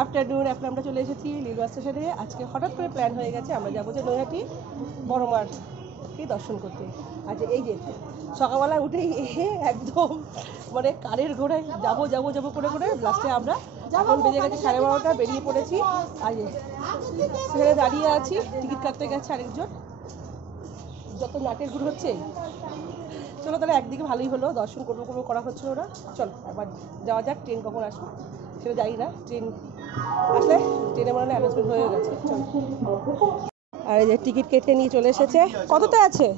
Afternoon. এখন আমরা চলে এসেছি লিলুয়া স্টেশনে। আজকে হঠাৎ করে প্ল্যান হয়ে গেছে আমরা যাবো যে নৈহাটি বড় মাকে দর্শন করতে। আচ্ছা এই যে সকালবেলা উঠেই একদম মানে কারের ঘোড়ায় যাবো যাবো যাবো করে করে লাস্টে আমরা এখন বেজে গেছে 12:30, বেরিয়ে পড়েছি। আর সেখানে দাঁড়িয়ে আছি, টিকিট কাটতে গেছে আরেকজন। যত নাটের গুড় হচ্ছে। চলো তাহলে একদিকে ভালোই হলো, দর্শন করবো করবো করা হচ্ছিল না। চলো একবার যাওয়া যাক। ট্রেন কখন আসবো সেটা জানি না, ট্রেন আসলে ট্রেনে মনে হয় অ্যানাউন্সমেন্ট হয়ে গেছে। চলো। আর এই যে টিকিট কেটে নিয়ে চলে এসেছে। কতটা আছে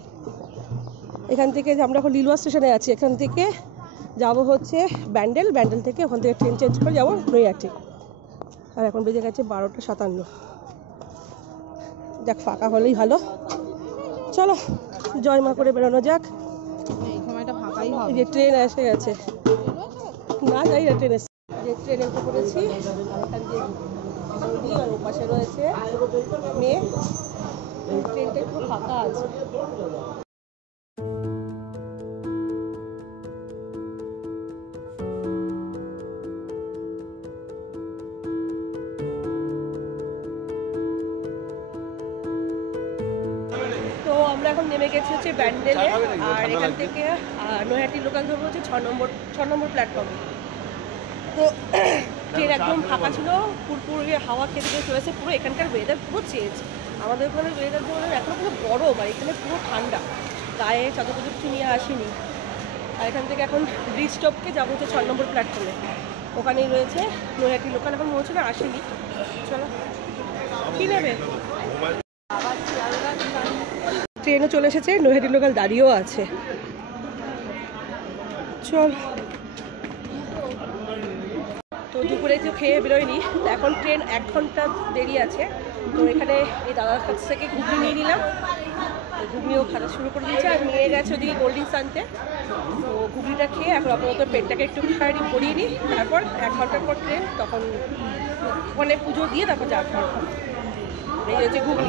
এখান থেকে? আমরা এখন লিলুয়া স্টেশনে আছি। এখান থেকে যাবো হচ্ছে ব্যান্ডেল, ব্যান্ডেল থেকে ওখান থেকে ট্রেন চেঞ্জ করে যাবো নৈহাটি। আর এখন বেজে গেছে 12:57। যাক ফাঁকা হলেই ভালো। চলো জয় মা করে বেরোনো যাক। এই যে ট্রেন এসে গেছে, না যাই না ট্রেন এসে যে ট্রেনে উঠে পড়েছি। এখান দিয়ে আর ওপাশে রয়েছে মেয়ে। ট্রেনটা একটু ফাঁকা আছে। তো আমরা এখন নেমে গেছি হচ্ছে ব্যান্ডেলে। আর এখান থেকে নৈহাটি লোকাল ধরবো হচ্ছে 6 নম্বর প্ল্যাটফর্মে। তো ট্রেন একদম ফাঁকা ছিল, পুরপুর হাওয়া খেতে খেতে চলেছে। পুরো এখানকার ওয়েদার পুরো চেঞ্জ। আমাদের ওখানে ওয়েদার ধরুন এখনও পুরো গরম, আর এখানে পুরো ঠান্ডা। গায়ে চাদর কিছু নিয়ে আসিনি। আর এখান থেকে এখন ব্রিজ স্টপকে যাবো হচ্ছে 6 নম্বর প্ল্যাটফর্মে। ওখানেই রয়েছে নৈহাটি লোকাল। এখন মনে হচ্ছে না আসেনি। চলো কী নেবে? ট্রেনও চলে এসেছে, নৈহাটি লোকাল দাঁড়িয়েও আছে। চল। তো দুপুরে তো খেয়ে বেরোয়নি, এখন ট্রেন 1 ঘন্টা দেরি আছে। তো এখানে এই দাদার কাছ থেকে ঘুগনি নিয়ে নিলাম। ঘুগনিও খাওয়া শুরু করে দিয়েছে। আর নিয়ে গেছে ওদিকে কোল্ড ড্রিঙ্কস আনতে। তো ঘুগনিটা খেয়ে এখন আপাতত পেটটাকে একটু খাড়ি ভরিয়ে নিই। তারপর 1 ঘন্টার পর ট্রেন, তখন ওখানে পুজো দিয়ে তারপর যাওয়া খাওয়া। এই হচ্ছে ঘুগনি।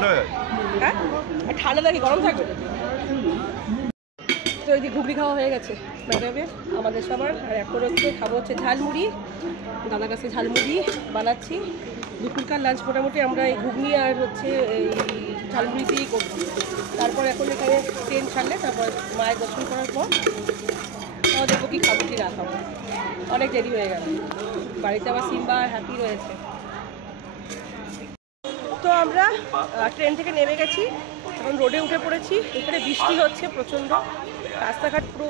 হ্যাঁ ঠান্ডা লাগে, গরম থাকবে। তো এই যে ঘুগনি খাওয়া হয়ে গেছে ম্যাডামে আমাদের সবার। আর এখন হচ্ছে খাবো হচ্ছে ঝালমুড়ি। দাদার কাছে ঝালমুড়ি বানাচ্ছি। দুপুরকার লাঞ্চ মোটামুটি আমরা এই ঘুগনি আর হচ্ছে এই ঝালমুড়ি দিয়েই করবো। তারপর এখন এখানে ট্রেন ছাড়লে তারপর মায়ের দর্শন করার পর তাও দেখবো কি খাবো কি না খাবো। অনেক দেরি হয়ে গেল। বাড়িতে আবার সিম্বা আর হ্যাপি রয়েছে। তো আমরা ট্রেন থেকে নেমে গেছি, এখন রোডে উঠে পড়েছি। এখানে বৃষ্টি হচ্ছে প্রচণ্ড। রাস্তাঘাট পুরো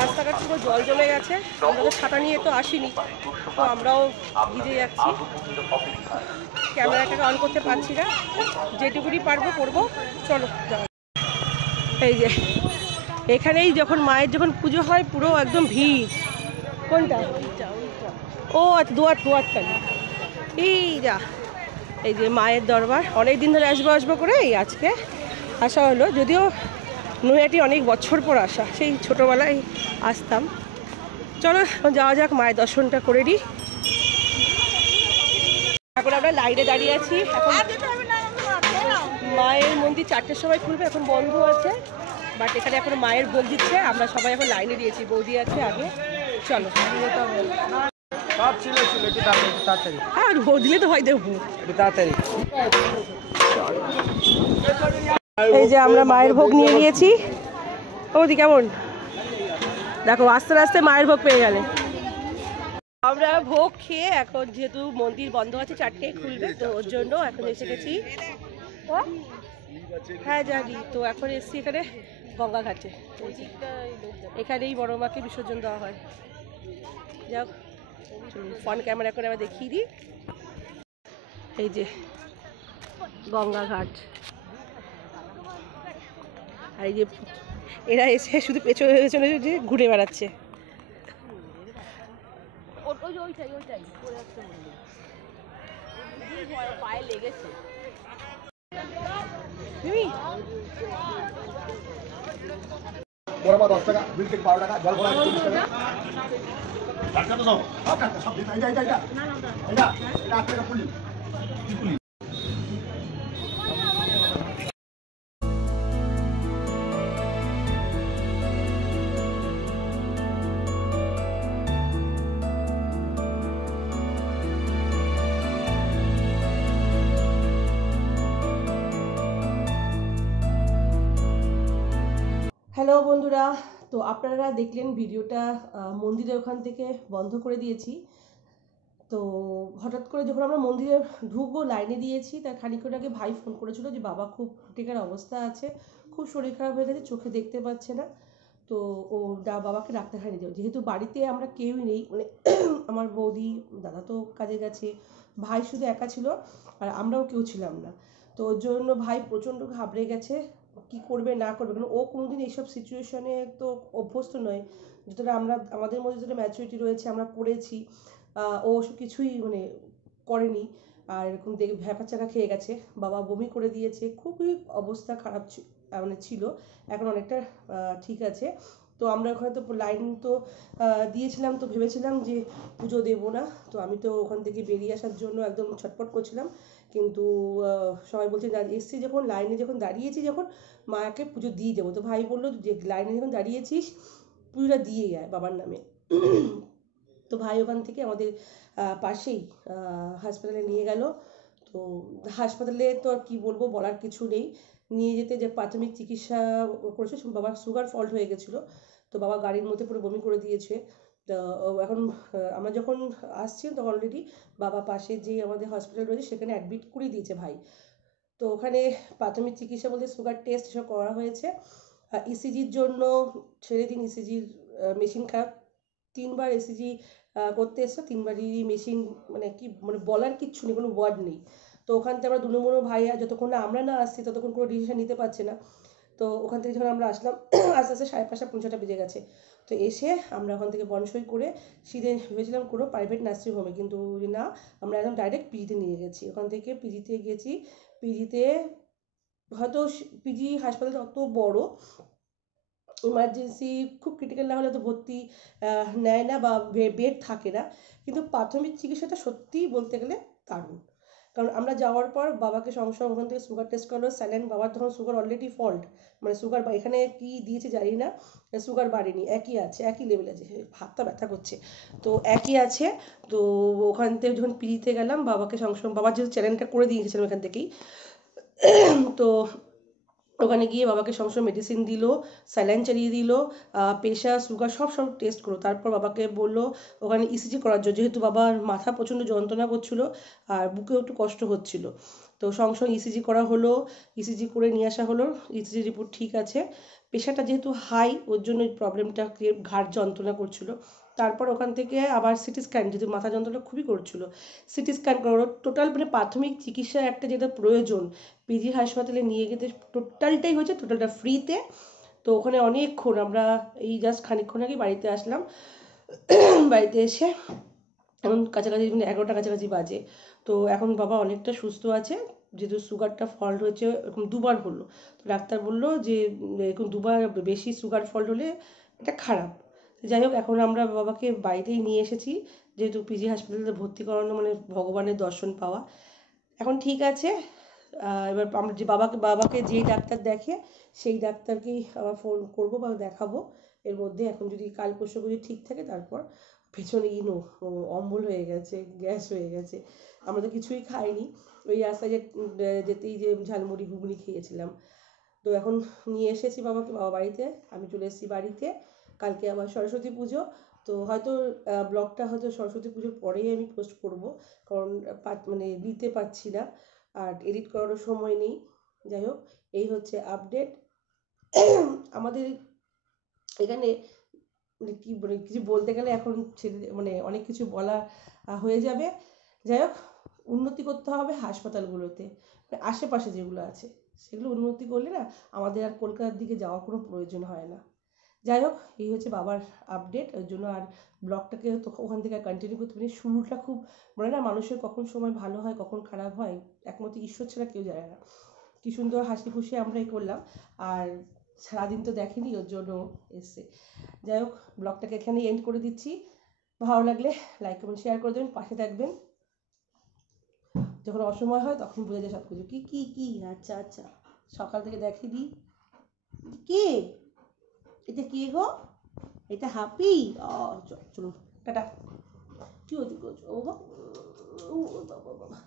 রাস্তাঘাট পুরো জল জমে গেছে। আমরা তো ছাতা নিয়ে তো আসিনি, তো আমরাও ভিজে যাচ্ছি। ক্যামেরাটাকে অন করতে পারছি না, যেটুকুনি পারবো করবো। চলো যাও। এই যে এখানেই যখন মায়ের যখন পুজো হয় পুরো একদম ভিড়। কোনটা? ও আচ্ছা, দুয়ারখালি। এই যা, এই যে মায়ের দরবার। অনেক দিন ধরে আসবো করে এই আজকে আসা হলো। যদিও নৈহাটি অনেক বছর পর আসা, সেই ছোটোবেলায় আসতাম। চলো যাওয়া যাক, মায়ের দর্শনটা করে নিই। এখন আমরা লাইনে দাঁড়িয়ে আছি। এখন মায়ের মন্দির 4টের সময় খুলবে, এখন বন্ধ আছে। বাট এখানে এখন মায়ের ভোগ দিচ্ছে। আমরা সবাই এখন লাইনে দিয়েছি, বৌদি আছে আগে। চলো হ্যাঁ ভোগ দিলে তো হয়, দেবো তাড়াতাড়ি। এই যে আমরা মায়ের ভোগ নিয়ে নিয়েছি। বৌদি কেমন? দেখো আস্তে আস্তে মায়ের ভোগ পেয়ে গেলে। আমরা ভোগ খেয়ে এখন যেহেতু মন্দির বন্ধ আছে, 4টেই খুলবে, তো ওর জন্য এখন এসে গেছি। হ্যাঁ জানি। তো এখন এসছি এখানে গঙ্গা ঘাটে। এখানেই বড় মাকে বিসর্জন দেওয়া হয়। যাক ফোন ক্যামেরা করে আবার দেখিয়ে দিই। এই যে গঙ্গা ঘাট। আর এই যে এরা এসে শুধু পেছনে পেছনে ঘুরে বেড়াচ্ছে। পায়ে লেগেছে। বড় 10 টাকা, বিল থেকে 12 টাকা, জল ভরা 40 টাকা। টাকা তো সব এটা 8 টাকা পুলি। হ্যালো বন্ধুরা, তো আপনারা দেখলেন ভিডিওটা মন্দিরের ওখান থেকে বন্ধ করে দিয়েছি। তো হঠাৎ করে যখন আমরা মন্দিরে ঢুকবো লাইনে দিয়েছি, তার খানিকক্ষণ আগে ভাই ফোন করেছিল যে বাবা খুব ক্রিটিক্যাল অবস্থা আছে, খুব শরীর খারাপ হয়ে গেছে, চোখে দেখতে পাচ্ছে না। তো ও বাবাকে ডাক্তারখানে নিয়ে যাও, যেহেতু বাড়িতে আমরা কেউই নেই, মানে আমার বৌদি দাদা তো কাজে গেছে, ভাই শুধু একা ছিল আর আমরাও কেউ ছিলাম না। তো ওর জন্য ভাই প্রচণ্ড ঘাবড়ে গেছে, কি করবে না করবে, কারণ ও কোনোদিন এইসব সিচুয়েশনে তো অভ্যস্ত নয়। যতটা আমরা আমাদের মধ্যে যতটা ম্যাচুরিটি রয়েছে, আমরা করেছি, ও ওসব কিছুই মানে করেনি। আর এরকম দেখে ভ্যাপাচাকা খেয়ে গেছে, বাবা বমি করে দিয়েছে, খুবই অবস্থা খারাপ মানে ছিল। এখন অনেকটা ঠিক আছে। তো আমরা ওখানে তো লাইন তো দিয়েছিলাম, তো ভেবেছিলাম যে পুজো দেবো না। তো আমি তো ওখান থেকে বেরিয়ে আসার জন্য একদম ছটপট করছিলাম, কিন্তু সবাই বলছে না, এসছি যখন লাইনে যখন দাঁড়িয়েছি, যখন মাকে পুজো দিয়ে যাবো। তো ভাই বললো যে লাইনে যখন দাঁড়িয়েছিস পুজোটা দিয়ে যায় বাবার নামে। তো ভাই ওখান থেকে আমাদের পাশেই হাসপাতালে নিয়ে গেল। তো হাসপাতালে তো আর কি বলবো, বলার কিছু নেই। নিয়ে যেতে যে প্রাথমিক চিকিৎসা করেছে, বাবার সুগার ফল্ট হয়ে গেছিলো। তো বাবা গাড়ির মধ্যে পুরো বমি করে দিয়েছে। তো এখন আমরা যখন আসছি তখন অলরেডি বাবা পাশে যে আমাদের হসপিটাল রয়েছে সেখানে অ্যাডমিট করে দিয়েছে ভাই। তো ওখানে প্রাথমিক চিকিৎসা বলতে সুগার টেস্ট এসব করা হয়েছে। ইসিজির জন্য ছেড়ে দিন, ইসিজির মেশিন খারাপ, 3বার ইসিজি করতে এসছে, 3বারই মেশিন, মানে কি মানে বলার কিচ্ছু নেই, কোনো ওয়ার্ড নেই। তো ওখান থেকে আমরা দুনো ভাইয়া যতক্ষণ না আমরা না আসছি ততক্ষণ কোনো ডিসিশন নিতে পারছে না। তো ওখান থেকে যখন আমরা আসলাম আস্তে আস্তে 5:30 পৌনে 6টা বেজে গেছে। তো এসে আমরা ওখান থেকে বনসই করে সিধে ভেবেছিলাম কোনো প্রাইভেট নার্সিং হোমে, কিন্তু না, আমরা একদম ডাইরেক্ট পিজিতে নিয়ে গেছি। ওখান থেকে পিজিতে গেছি। পিজিতে হয়তো পিজি হাসপাতাল অত বড়, ইমার্জেন্সি খুব ক্রিটিক্যাল না হলে তো ভর্তি নেয় না বা বেড থাকে না। কিন্তু প্রাথমিক চিকিৎসাটা সত্যিই বলতে গেলে দারুণ। কারণ আমরা যাওয়ার পর বাবাকে সঙ্গে সঙ্গে ওখান থেকে সুগার টেস্ট করলো, স্যালাইন, বাবার তখন সুগার অলরেডি ফল্ট, মানে সুগার এখানে কি দিয়েছে জানি না, সুগার বাড়েনি, একই আছে, একই লেভেল আছে, হাতটা ব্যথা করছে, তো একই আছে। তো ওখান থেকে যখন পিজিতে গেলাম, বাবাকে সঙ্গে সঙ্গে, বাবার যেহেতু চ্যালেঞ্জটা করে দিয়ে গেছিলাম এখান থেকেই, তো ওখানে গিয়ে বাবাকে সঙ্গে সঙ্গে মেডিসিন দিল, স্যালাইন চালিয়ে দিল, প্রেশার সুগার সব টেস্ট করো। তারপর বাবাকে বললো ওখানে ইসিজি করার জন্য, যেহেতু বাবার মাথা প্রচণ্ড যন্ত্রণা করছিল আর বুকেও একটু কষ্ট হচ্ছিল। তো সঙ্গে সঙ্গে ইসিজি করা হলো, ইসিজি করে নিয়ে আসা হলো, ইসিজি রিপোর্ট ঠিক আছে। প্রেশারটা যেহেতু হাই, ওর জন্য এই প্রবলেমটা, ঘাড় যন্ত্রণা করছিল। তারপর ওখান থেকে আবার সিটি স্ক্যান, যেহেতু মাথা যন্ত্রণা খুবই করছিল, সিটি স্ক্যান করো, টোটাল মানে প্রাথমিক চিকিৎসা একটা যেটা প্রয়োজন পিজি হাসপাতালে নিয়ে গেতে, টোটালটাই হয়েছে, টোটালটা ফ্রিতে। তো ওখানে অনেকক্ষণ আমরা, এই জাস্ট খানিকক্ষণ আগে বাড়িতে আসলাম। বাড়িতে এসে এখন কাছাকাছি মানে 11টা কাছাকাছি বাজে। তো এখন বাবা অনেকটা সুস্থ আছে, যেহেতু সুগারটা ফল্ট হয়েছে এরকম 2বার হলো। তো ডাক্তার বললো যে এরকম 2বার বেশি সুগার ফল্ট হলে এটা খারাপ। যাই হোক, এখন আমরা বাবাকে বাড়িতেই নিয়ে এসেছি, যেহেতু পিজি হাসপাতালে ভর্তি করানো মানে ভগবানের দর্শন পাওয়া। এখন ঠিক আছে। এবার আমরা যে বাবাকে যেই ডাক্তার দেখে সেই ডাক্তারকেই আবার ফোন করবো বা দেখাবো এর মধ্যে। এখন যদি কাল পরশু যদি ঠিক থাকে, তারপর পেছনে অম্বল হয়ে গেছে, গ্যাস হয়ে গেছে, আমরা তো কিছুই খাইনি, ওই রাস্তায় যেতেই যে ঝালমুড়ি ঘুগনি খেয়েছিলাম। তো এখন নিয়ে এসেছি বাবাকে, বাবা বাড়িতে, আমি চলে এসেছি বাড়িতে। কালকে আবার সরস্বতী পুজো, তো হয়তো ব্লগটা হয়তো সরস্বতী পুজোর পরেই আমি পোস্ট করব, কারণ মানে দিতে পারছি না আর এডিট করারও সময় নেই। যাই হোক, এই হচ্ছে আপডেট আমাদের এখানে। মানে কি মানে কিছু বলতে গেলে এখন মানে অনেক কিছু বলা হয়ে যাবে। যাই হোক, উন্নতি করতে হবে হাসপাতালগুলোতে, মানে আশেপাশে যেগুলো আছে সেগুলো উন্নতি করলে না আমাদের আর কলকাতার দিকে যাওয়ার কোনো প্রয়োজন হয় না। যাই হোক, এই হচ্ছে বাবার আপডেট। ওই জন্য আর ব্লগটাকে তো ওখান থেকে আর কন্টিনিউ করতে পারি, শুরুটা খুব, বলে না মানুষের কখন সময় ভালো হয় কখন খারাপ হয় একমাত্র ঈশ্বর ছাড়া কেউ জানে না। কি সুন্দর হাসি খুশি আমরা করলাম, আর সারাদিন তো দেখেনি, ওর জন্য এসছে। যাই হোক, ব্লগটাকে এখানেই এন্ড করে দিচ্ছি। ভালো লাগলে লাইক কমেন্ট শেয়ার করে দেবেন, পাশে থাকবেন। যখন অসময় হয় তখন বোঝা যায় সব কিছু। কি কি কি আচ্ছা আচ্ছা, সকাল থেকে দেখিনি কে, এটা কে গো, এটা হাপি। চলো টাটা। কি হচ্ছে ও বাবা,